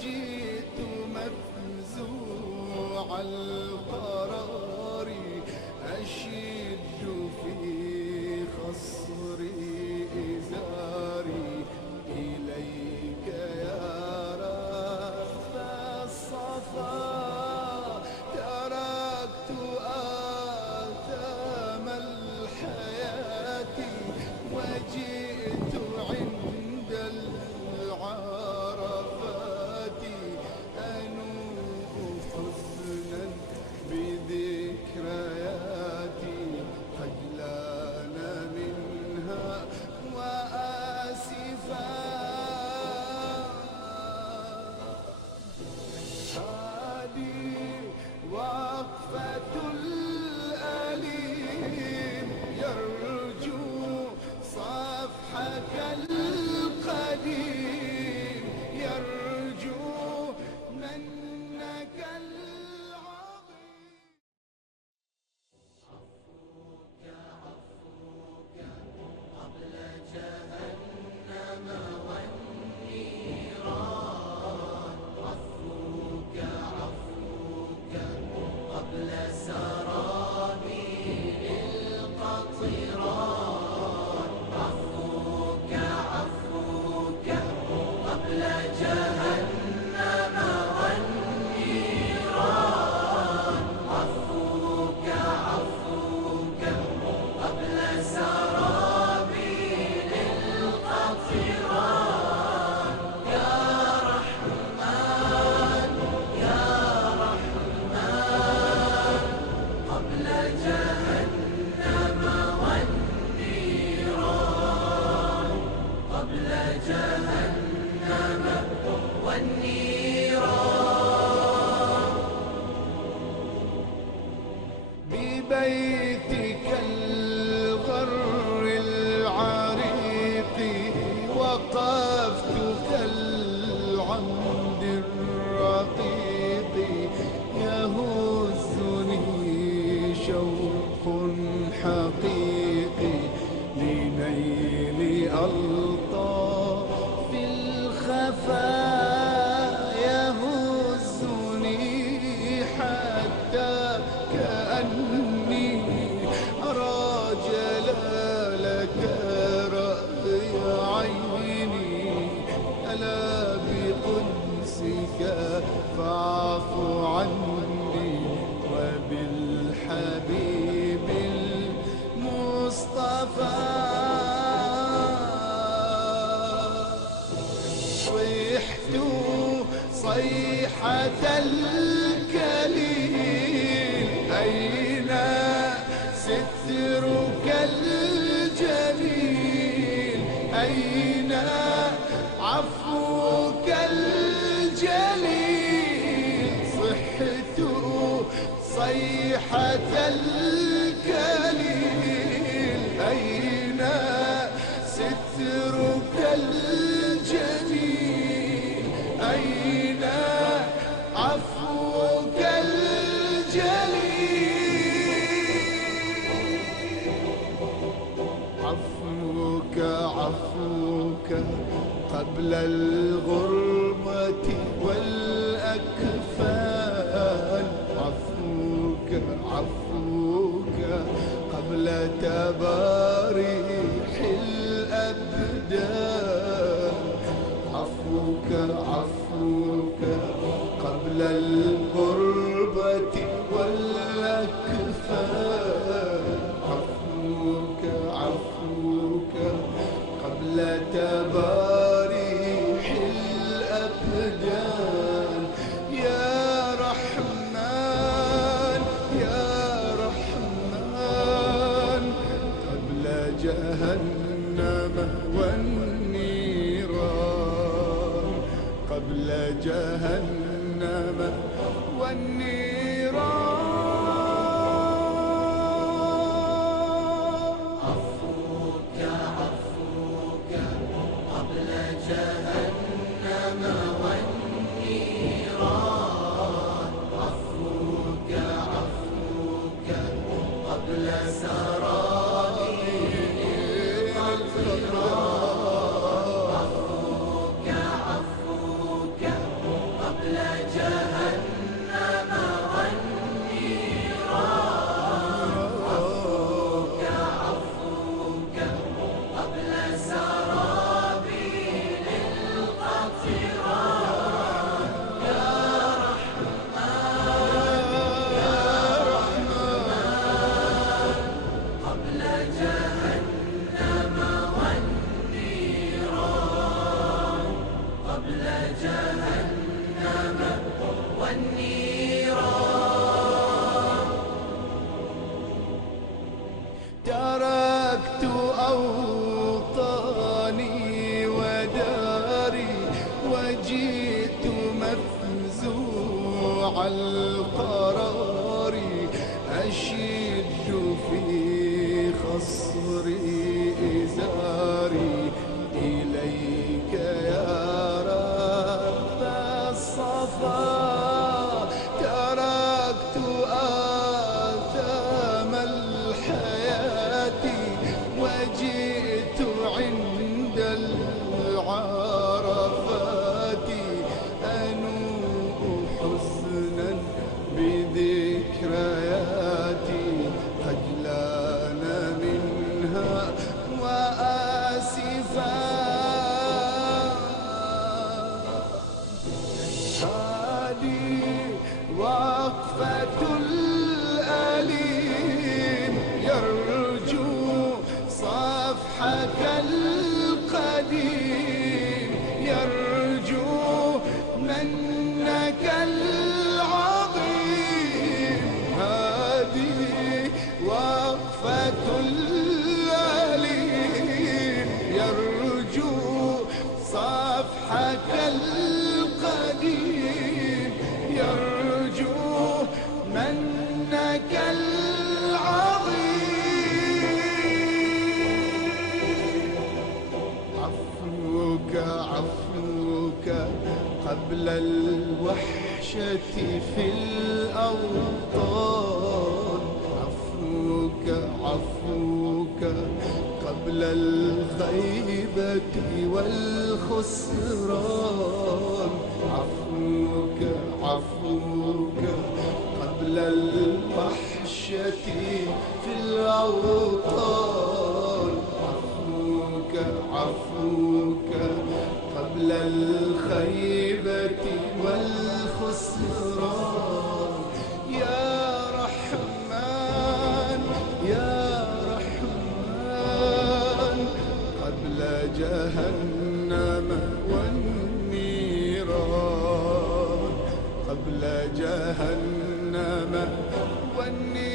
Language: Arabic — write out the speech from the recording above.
وجئت مفزوع القرار أشد في خصري إزاري إليك يا رب الصفا تركت آثام الحياة وجئت عند العرفات أنوء حزنا بذكرياتي قد لان منها وآسفا هذه وقفة الأليم يرجو صفحك القديم يرجو منك العظيم عفوك عفوك قبل جهنم والنيران عفوك عفوك قبل سرابيل القطران عفوك عفوك قبل جهنم والنيران عفوك عفوك قبل سرابيل القطران يا رحمن يا رحمن قبل جهنم والنيران قبل جهنم والنيران ببيتك الغر العريق وقفت كالعمد الرقيق يهزني شوق حقيقي لنيل ألطاف الخفاء يهزني حتى كأني أرى جلالك رأي عيني ألا بقدسك فاعف عني وبالحبيب المصطفى صحت صيحة الكليل أين سترك الجميل أين عفوك الجليل صحت صيحة الكليل أين سترك الجميل أين عفوك الجليل عفوك عفوك قبل الغربة والأكفان عفوك عفوك قبل تباريح الأبدان عفوك عفوك قبل الغربة والأكفان عفوك عفوك قبل تباريح الأبدان يا رحمن يا رحمن قبل جهنم والنيران قبل جهنم والنيران عفوك عفوك قبل جهنم والنيران عفوك عفوك قبل سرابيل القطران عفوك عفوك جئت مفزوع القرار أشد في خصري إزاري إليك يا رب الصفا تركت آثام الحياة وجئت عند العرفات أنوء حزنا بذكرياتي خجلان منها وآسفا هذه وقفة الأليم يرجو صفحك القديم يرجو منك العظيم هذه وقفة الأليم يرجو صفحك القديم يرجو منك العظيم عفوك عفوك قبل الوحشة في الأوطان عفوك عفوك قبل الخيبة والخسران عفوك عفوك قبل الوحشة في الأوطان عفوك عفوك قبل الخيبة والخسران يا رحمن يا رحمن قبل جهنم والنيران قبل جهنم والنيران